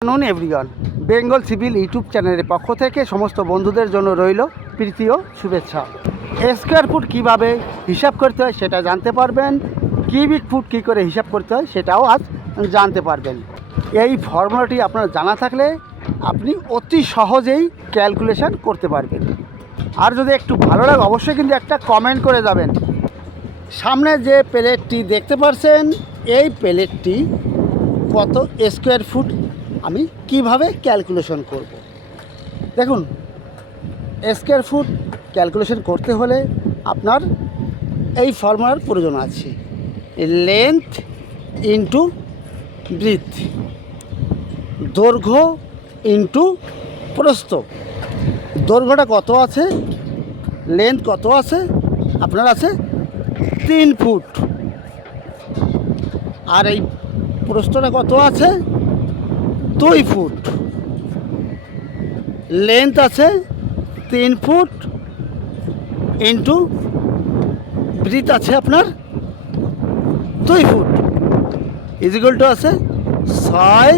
নন everyone, Bengal civil YouTube চ্যানেলের পক্ষ থেকে সমস্ত বন্ধুদের জন্য রইল প্রীতি ও শুভেচ্ছা। স্কোয়ার ফুট কীভাবে হিসাব করতে হয় সেটা জানতে পারবেন, কিউবিক ফুট কী করে হিসাব করতে হয় সেটাও আজ জানতে পারবেন। এই ফর্মুলাটি আপনার জানা থাকলে আপনি অতি সহজেই ক্যালকুলেশন করতে পারবেন। আর যদি একটু ভালো লাগে অবশ্যই কিন্তু একটা কমেন্ট করে যাবেন। সামনে যে প্লেটটি দেখতে পাচ্ছেন, এই প্লেটটি কত স্কোয়ার ফুট আমি কিভাবে ক্যালকুলেশন করব। দেখুন, স্কোয়ার ফুট ক্যালকুলেশন করতে হলে আপনার এই ফর্মুলার প্রয়োজন আছে, লেন্থ ইন্টু ব্রিথ, দৈর্ঘ্য ইন্টু প্রস্থ। দৈর্ঘ্যটা কত আছে, লেন্থ কত আছে, আপনার আছে 3 ফুট, আর এই প্রস্থটা কত আছে 2 ফুট। লেন্থ আছে 3 ফুট ইন্টু ব্রিথ আছে আপনার 2 ফুট, ইজিক্যাল টু আছে 6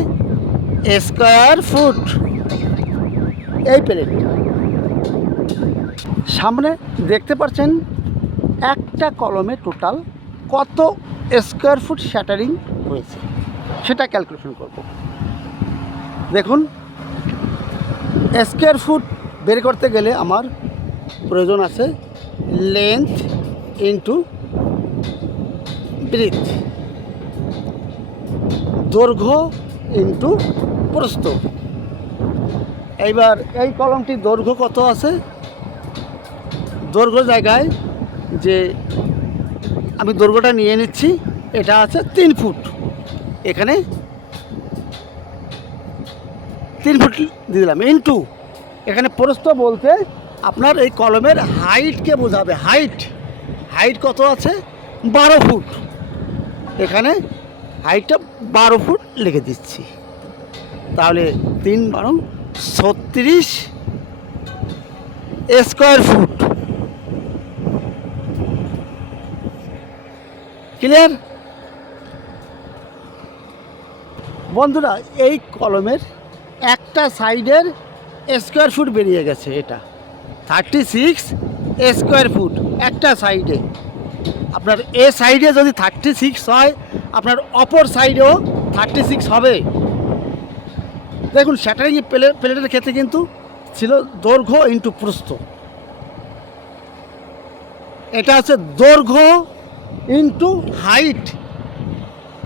স্কোয়ার ফুট। এই প্লেটটা সামনে দেখতে পাচ্ছেন, একটা কলমে টোটাল কত স্কোয়ার ফুট শ্যাটারিং হয়েছে সেটা ক্যালকুলেশন করব। দেখুন, স্কোয়ার ফুট বের করতে গেলে আমার প্রয়োজন আছে লেন্থ ইন্টু ব্রিথ, দৈর্ঘ্য ইন্টু প্রস্থ। এইবার এই কলমটি দৈর্ঘ্য কত আছে, দৈর্ঘ্য জায়গায় যে আমি দৈর্ঘ্যটা নিয়ে নিচ্ছি, এটা আছে 3 ফুট, এখানে 3 ফুট দিয়ে দিলাম ইন্টু এখানে প্রস্থ বলতে আপনার এই কলমের হাইটকে বোঝাবে। হাইট কত আছে 12 ফুট, এখানে হাইটটা 12 ফুট লিখে দিচ্ছি। তাহলে 3 × 36 স্কোয়ার ফুট। ক্লিয়ার বন্ধুরা? এই কলমের একটা সাইডের স্কোয়ার ফুট বেরিয়ে গেছে, এটা 36 স্কোয়ার ফুট একটা সাইডে। আপনার এ সাইডে যদি 36 হয়, আপনার অপর সাইডেও 36 হবে। দেখুন, শ্যাটারিং প্লেটের ক্ষেত্রে কিন্তু ছিল দৈর্ঘ্য ইন্টু প্রস্থ, এটা আছে দৈর্ঘ্য ইন্টু হাইট,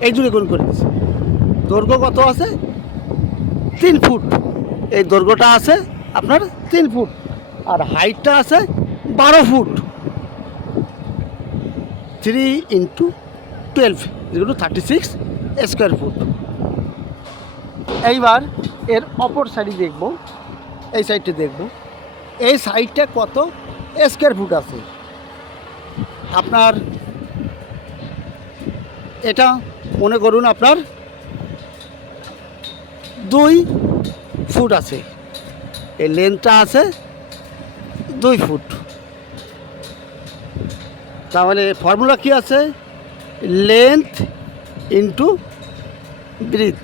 এই জুড়ে গুণ করে দিচ্ছি। দৈর্ঘ্য কত আছে 3 ফুট, এই দৈর্ঘ্যটা আছে আপনার 3 ফুট, আর হাইটটা আছে 12 ফুট। 3 × 12 = 36 square foot. এইবার এর অপর সাইডে দেখব, এই সাইডটা দেখব, এই সাইডটা কত স্কোয়ার ফুট আছে। আপনার এটা মনে করুন আপনার 2 ফুট আছে, এই লেন্থটা আছে 2 ফুট। তাহলে ফর্মুলা কি আছে, লেন্থ ইন্টু ব্রিথ,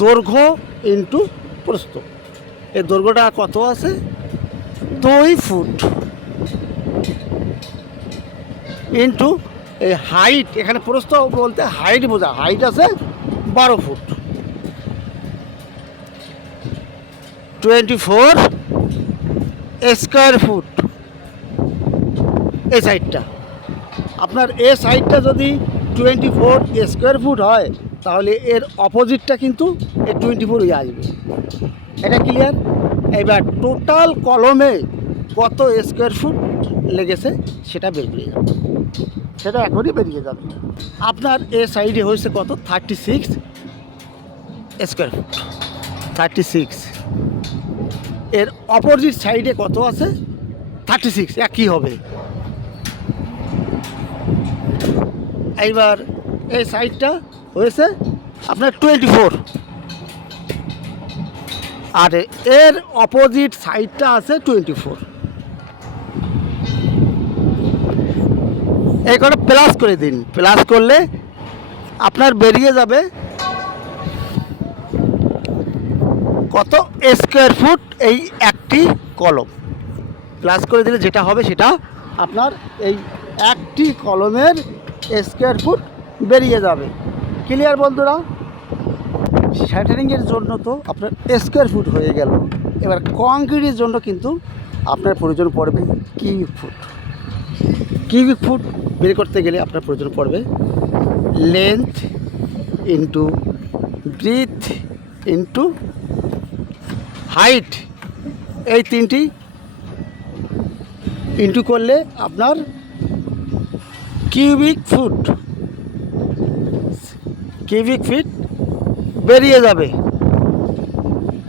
দৈর্ঘ্য ইন্টু প্রস্থ। এই দৈর্ঘ্যটা কত আছে 2 ফুট ইন্টু এই হাইট, এখানে প্রস্থ বলতে হাইট বোঝা, হাইট আছে 12 ফুট, 24 স্কোয়ার ফুট। এই সাইডটা আপনার, এ সাইডটা যদি 24 স্কোয়ার ফুট হয়, তাহলে এর অপোজিটটা কিন্তু এই 24 হয়ে আসবে। এটা ক্লিয়ার? এবার টোটাল কলমে কত স্কোয়ার ফুট লেগেছে সেটা বেরিয়ে যাবে, সেটা এখনই বেরিয়ে যাবে। আপনার এ সাইডে হয়েছে কত 36 স্কোয়ার ফুট, 36। এর অপোজিট সাইডে কত আছে 36, একই হবে। এইবার এই সাইডটা হয়েছে আপনার 24, আর এর অপোজিট সাইডটা আছে 24। এই করে প্লাস করে দিন, প্লাস করলে আপনার বেরিয়ে যাবে কত স্কোয়ার ফুট এই একটি কলম। প্লাস করে দিলে যেটা হবে সেটা আপনার এই একটি কলমের স্কোয়ার ফুট বেরিয়ে যাবে। ক্লিয়ার বন্ধুরা? শ্যাটারিংয়ের জন্য তো আপনার স্কোয়ার ফুট হয়ে গেল। এবার কংক্রিটের জন্য কিন্তু আপনার প্রয়োজন পড়বে কিউবিক ফুট। কিউবিক ফুট বের করতে গেলে আপনার প্রয়োজন পড়বে length into breadth into height, এই তিনটি ইন্টু করলে আপনার কিউবিক ফিট বেরিয়ে যাবে।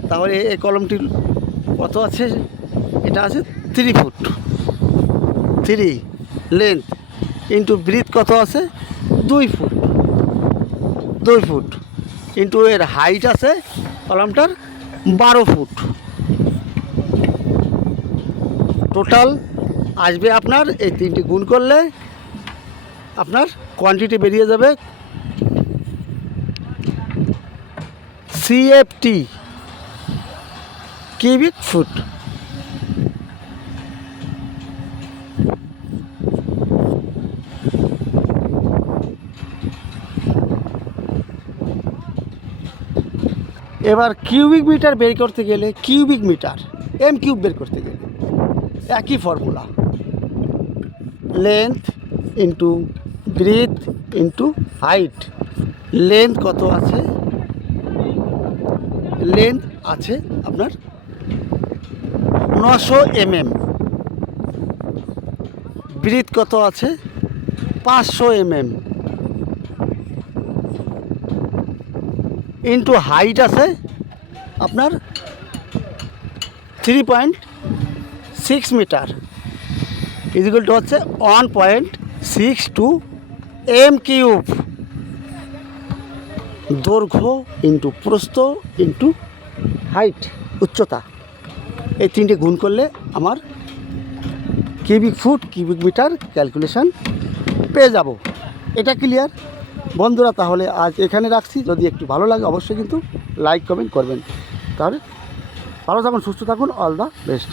তাহলে এই কলমটির কত আছে? এটা আছে 3 ফুট। 3 লেন্থ ইন্টু ব্রিথ কত আছে? 2 ফুট। 2 ফুট ইন্টু এর হাইট আছে কলমটার 12 ফুট। টোটাল আসবে আপনার এই তিনটি গুণ করলে আপনার কোয়ান্টিটি বেরিয়ে যাবে সিএফটি কিউবিক ফুট। এবার কিউবিক মিটার বের করতে গেলে কিউবিক মিটার এম কিউব বের করতে গেলে একই formula, length into breadth into height. Length কত আছে? লেন্থ আছে আপনার 900 mm। ব্রিথ কত আছে? 500 mm। ইন্টু হাইট আছে আপনার 3.6 মিটার, ইজিক্যাল টু হচ্ছে 1.62 এম কিউব। দৈর্ঘ্য ইন্টু প্রস্থ ইন্টু হাইট, উচ্চতা, এই তিনটে গুণ করলে আমার cubic foot cubic metre calculation পেয়ে যাব। এটা ক্লিয়ার বন্ধুরা? তাহলে আজ এখানে রাখছি। যদি একটু ভালো লাগে অবশ্যই কিন্তু লাইক কমেন্ট করবেন। তাহলে ভালো থাকুন, সুস্থ থাকুন, অল দ্য বেস্ট।